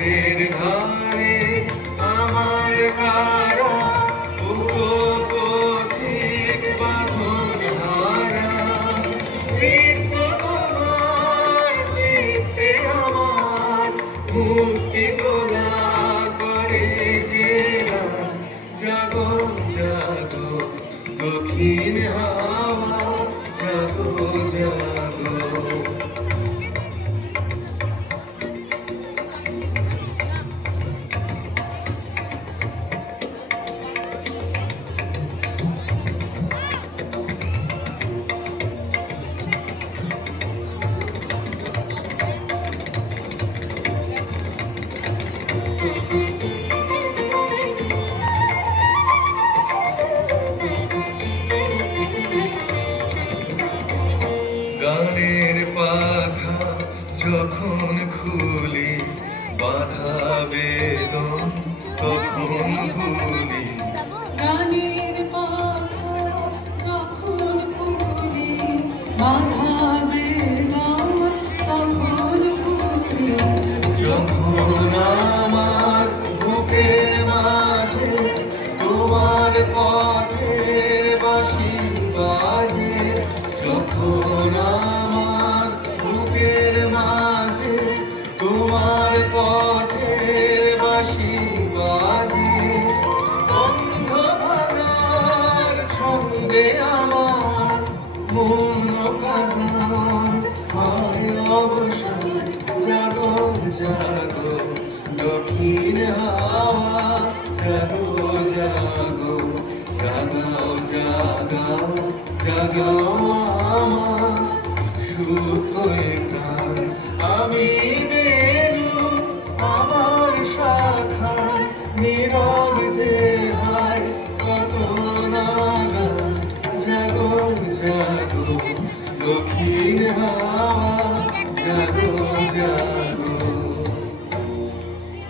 পথের ধারে আমার কারা পথিক বাঁধন হারা নৃত্য তোমার চিত্তে আমার মুক্তি তোলা করে জেলা জাগো জাগো দক্ষিণ হাওয়া জাগো জাগো গানের পাখা যখন খুলি বাধা বেদন তখন ভুলি গানের পাখা যখন খুলি বাধা বেদন তখন ভুলি যখন আমার বুকের মাঝে তোমার পথে বাঁশি বাজে যখন আমার বুকের মাঝে তোমার পথে বাঁশি বাজে বন্ধ ভাগার ছন্দে আমার মন কাঁদন হয় অবসর জাগো জাগো দক্ষিণ হাওয়া জাগো জাগো জাগাও জাগাও জাগাও আমার সুপ্ত প্রাণ আমি বেরু আমার শাখায় নীরব যে হায় কত নাগান জাগো জাগো দক্ষিণ হাওয়া